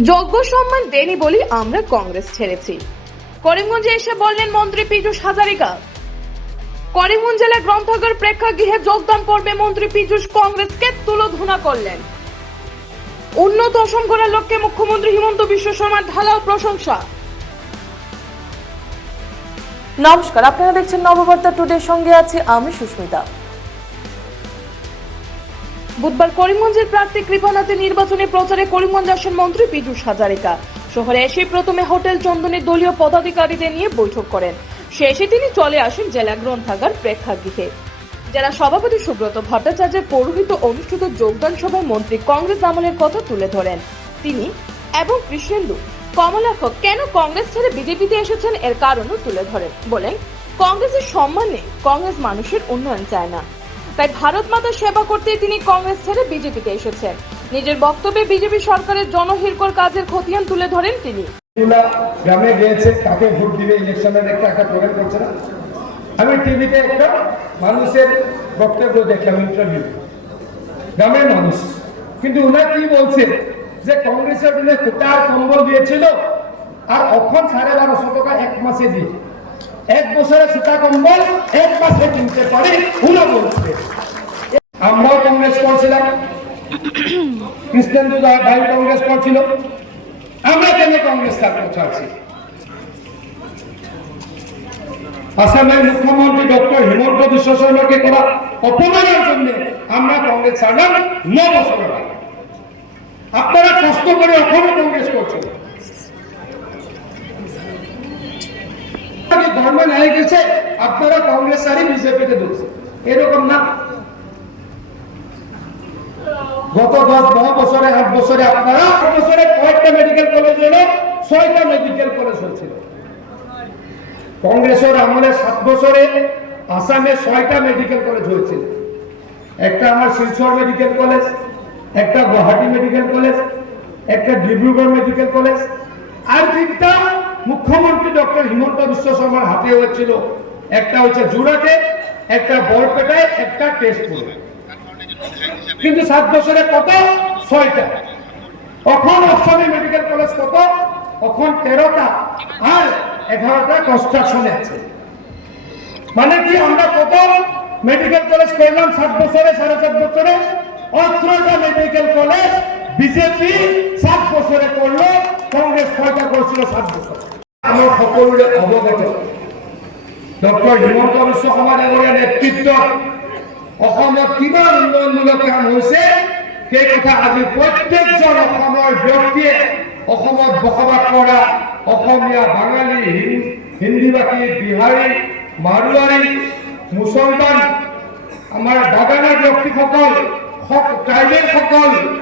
যোগ্য সম্মান দেনি বলি আমরা কংগ্রেস ছেড়েছি। করিমগঞ্জে এসে বললেন মন্ত্রী পীযূষ হাজারিকা। করিমগঞ্জ জেলার গ্রন্থাগার প্রেক্ষাগৃহে যোগদান পর্বে মন্ত্রী পীযূষ কংগ্রেসকে তুলোধনা করলেন। উন্নত অসম করার লক্ষ্যে মুখ্যমন্ত্রী হিমন্ত বিশ্ব শর্মার ঢালাও প্রশংসা। নমস্কার, আপনারা দেখছেন নববার্তা টুডের সঙ্গে আছি আমি সুস্মিতা। বুধবার করিমগঞ্জের প্রার্থী কৃপানাথের নির্বাচনী প্রচারে করিমগঞ্জ আসেন মন্ত্রী পীযূষ হাজারিকা। শহরে এসে প্রথমে হোটেল চন্দনের দলীয় পদাধিকারীদের নিয়ে বৈঠক করেন। শেষে তিনি চলে আসেন জেলা গ্রন্থাগার প্রেক্ষাগৃহে। জেলা সভাপতি সুব্রত ভট্টাচার্যের পৌরোহিত অনুষ্ঠিত যোগদান সভায় মন্ত্রী কংগ্রেস আমলের কথা তুলে ধরেন। তিনি, এবং কৃষ্ণেন্দু কমলাক্ষ কেন কংগ্রেস ছেড়ে বিজেপিতে এসেছেন? এর কারণও তুলে ধরেন। বলেন, কংগ্রেসের সম্মান কংগ্রেস মানুষের উন্নয়ন চায় না। তাই ভারত মাতার সেবা করতেই তিনি কংগ্রেস ছেড়ে বিজেপিতে এসেছেন। নিজের বক্তব্যে বিজেপি সরকারের জনহিরকর কাজের খতিয়ান তুলে ধরেন তিনি। গ্রামে গিয়েছে ভোট দিবে ইলেকশনের একটা একটা করছে না। আমি টিভিতে একটা মানুষের বক্তব্য দেখলাম ইন্টারভিউ গ্রামের মানুষ। কিন্তু ওনার কি বলছে? যে কংগ্রেসের কোটার কম্বল দিয়েছিল, আর এখন সাড়ে বারোশো টাকা এক মাসে দিয়ে। এক বছরে সুতা কম্বল, এক মাসে কিনতে পারি উনি বলছে। আমরাও কংগ্রেস করছিলাম। কৃষ্ণেন্দু ভাই কংগ্রেস করছিল। আমরা কেন কংগ্রেস আসামের মুখ্যমন্ত্রী ডক্টর হিমন্ত বিশ্ব শর্মাকে করা অপমানের জন্য আমরা কংগ্রেস ছাড়লাম ন বছর। আপনারা কষ্ট করে এখনও কংগ্রেস করছেন। গভর্নমেন্ট হয়ে গেছে, আপনারা কংগ্রেস ছাড়ি বিজেপিতে ঢুকছে। এরকম না? গত দশ দশ বছরে, আট বছরে আপনারা বছরে কয়েকটা মেডিকেল কলেজ হলো, ছয়টা মেডিকেল কলেজ হয়েছিল। কংগ্রেসের আমলে সাত বছরে আসামে ছয়টা মেডিকেল কলেজ হয়েছিল। একটা আমার শিলচর মেডিকেল কলেজ একটা গুয়াহাটি মেডিকেল কলেজ একটা ডিব্রুগড় মেডিকেল কলেজ আর তিনটা মুখ্যমন্ত্রী ডক্টর হিমন্ত বিশ্ব শর্মার হাতে হয়েছিল। একটা হচ্ছে জুরাটে একটা বরপেটায়, একটা টেস্টপুরে কিন্তু সাত বছরে কত? ছয়টা। এখন অসমে মেডিকেল কলেজ কত? এখন তেরোটা। আর এগারোটা কনস্ট্রাকশনে আছে। মানে কি আমরা কত? মেডিকেল কলেজ করলাম সাত বছরে, সাড়ে সাত বছরে। অত্রটা মেডিকেল বিজেপি সাত বছরে করল, কংগ্রেস ছয়টা করছিল সাত বছর। আমার সকলোৰে অৱগত। ডক্টৰ হিমন্ত বিশ্ব শৰ্মা ডাঙৰীয়া নেতৃত্বত অসমত কিমান উন্নয়নমূলক কাম হৈছে, সেই কথা আজি প্ৰত্যেকজন অসমৰ ব্যক্তিয়ে অসমত বসবাস কৰা অসমীয়া বাঙালী, হিন- হিন্দীভাষী বিহাৰী, মাৰোৱাৰী, মুছলমান, আমাৰ বাগানৰ ব্যক্তিসকল, সক- ট্ৰাইবেলসকল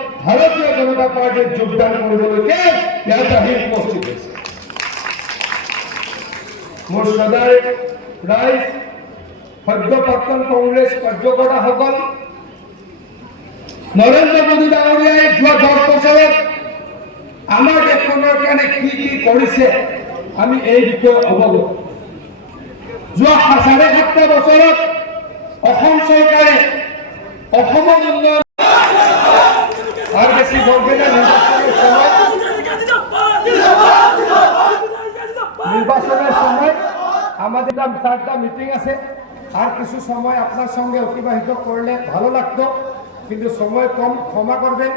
ভাৰতীয় জনতা পাৰ্টীত যোগদান কৰিবলৈকে ইয়াত উপস্থিত হৈছে মোৰ সদায় ৰাইজ সদ্য প্ৰাক্তন কংগ্ৰেছ কাৰ্যকৰ্তাসকল নৰেন্দ্ৰ মোদী ডাঙৰীয়াই যোৱা দহ বছৰত আমাৰ দেশখনৰ কাৰণে কি কি কৰিছে আমি এই বিষয়ে অৱগত যোৱা চাৰে সাতটা বছৰত অসম চৰকাৰে অসমৰ উন্নয়ন আৰু বেছি বলবে না নিৰ্বাচনের সময় নির্বাচনের সময় আমাদের চারটা মিটিং আছে। আর কিছু সময় আপনার সঙ্গে অতিবাহিত করলে ভালো লাগতো, কিন্তু সময় কম, ক্ষমা করবেন।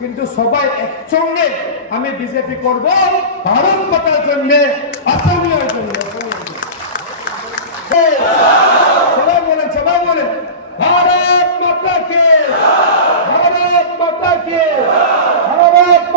কিন্তু সবাই একসঙ্গে আমি বিজেপি করব, ভারত মাতার জন্য আসামিয়ার জন্য সবাই বলেন সবাই বলেন, ভারত মাতা কে ভারত মাতা কে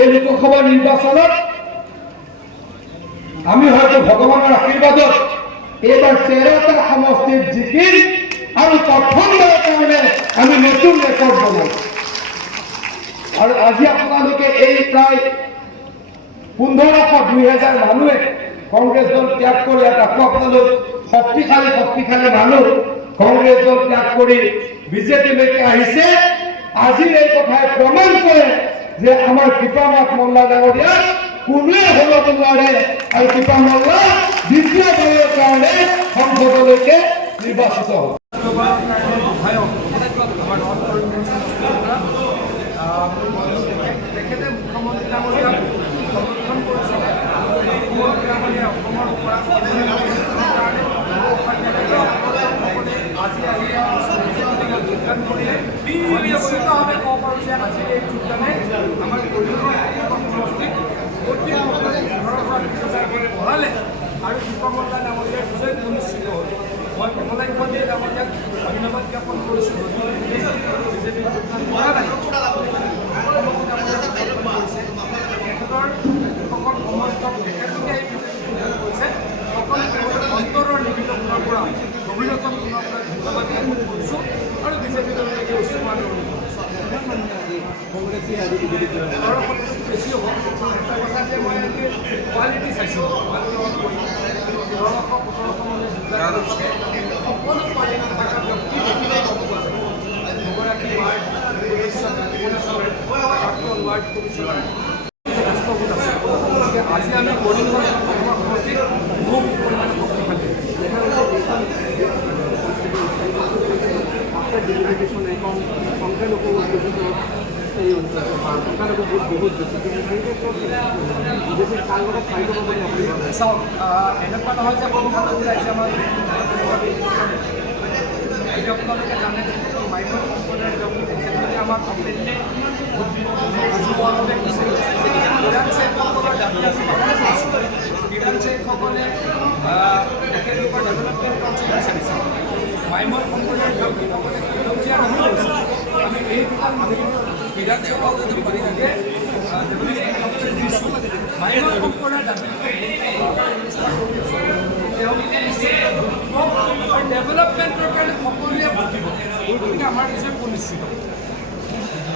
এই লোকসভা নিৰ্বাচনত আমি হয়তো ভগৱানৰ আশীৰ্বাদত এইবাৰ তেৰটা সমষ্টিত জিকিম আৰু প্ৰথমবাৰৰ কাৰণে আমি নতুন ৰেকৰ্ড বনাম। আৰু আজি আপোনালোকে এই প্ৰায় পোন্ধৰশ দুই হাজাৰ মানুহে কংগ্ৰেছ দল ত্যাগ কৰি, ইয়াত আকৌ আপোনালোক শক্তিশালী শক্তিশালী মানুহ কংগ্ৰেছ দল ত্যাগ কৰি বিজেপিলৈকে আহিছে। আজিৰ এই কথাই প্ৰমাণ কৰে যে আমাৰ পিতামাত মোল্লা ডাঙৰীয়া কোনোৱে হলব নোৱাৰে আৰু কৃপা মল্লা দ্বিতীয়বাৰৰ কাৰণে সংসদলৈকে নিৰ্বাচিত হ'ব তেখেতে মুখ্যমন্ত্ৰী ডাঙৰীয়াক সমৰ্থন কৰিছিলে মুখ্যমন্ত্ৰী ডাঙৰীয়াই অসমৰ পৰা আজি আহি যোগদান কৰিলে মই নিশ্চিতভাৱে ক'ব পাৰোঁ যে আজি এই যোগদানে আমাৰ কলিকতা সমষ্টিত অতি পোন্ধৰৰ পৰা বিছ হাজাৰকৈ বঢ়ালে আৰু দীপমল্লা ডাঙৰীয়াৰ বিজয় সুনিশ্চিত হ'ল মই কমলাক্ষ দে ডাঙৰীয়াক ধন্যবাদ জ্ঞাপন কৰিছোঁ বিজেপি যোগদান কৰা নাই তেখেতৰ যিসকল সমৰ্থক তেখেতলোকে এই বিজেপি যোগদান কৰিছে সকলো কেৱল অন্তৰৰ নিবিড় গুণৰ পৰা গভীৰতম গুণৰ পৰা ধন্যবাদ জ্ঞাপন কৰিছোঁ আৰু বিজেপি দললৈকে উচ্চমান হ'ব এটা কথা যে মই কোৱালিটি চাইছোঁ মানে সকলো কোৱালিটি থকা ব্যক্তি দুগৰাকী ৱাৰ্ড কমিশ্যনাৰ প্ৰাক্তন ৱাৰ্ড কমিশ্যনাৰ আজি আমি কৰিমগঞ্জ অসমৰ সমষ্টিত বহু পৰিমাণে শক্তিশালী আপনার ডেলিগেশন এখন সংখ্যালঘু অধ্যুষিত এই অঞ্চল বা সংখ্যালঘু ভোট বহুত বেছি কিন্তু সেই ক্ষেত্ৰত বিজেপিৰ কাৰ লগত ফাইট হ'ব বুলি আপুনি ভাবে চাওক আহ, এনেকুৱা নহয় যে সংখ্যালঘু ৰাইজে আমাৰ এতিয়া আপোনালোকে জানে মাইকৰ সম্প্ৰদায়ৰ ব্যক্তি তেখেতলোকে আমাক কমপ্লিটলি ভোট দিব বুজোৱাবলৈ কৈছে কিৰাণ চেকসকলৰ দাবি আছে। কিৰাণ চেকসকলে আহ, তেখেতলোকৰ ডেভেলপমেণ্ট কাউন্সিল বিচাৰিছে মাইমৰ সম্প্ৰদায়ৰ ব্যক্তিসকলে সেউজীয়া নামি গৈছে আমি এই কাউন্সিল দিছোঁ মাইমৰ সম্প্ৰদায়ৰ দাবি ডেভেলপমেণ্টৰ কাৰণে সকলোৱে ভাবিব গতিকে আমাৰ নিশ্চয় সুনিশ্চিত।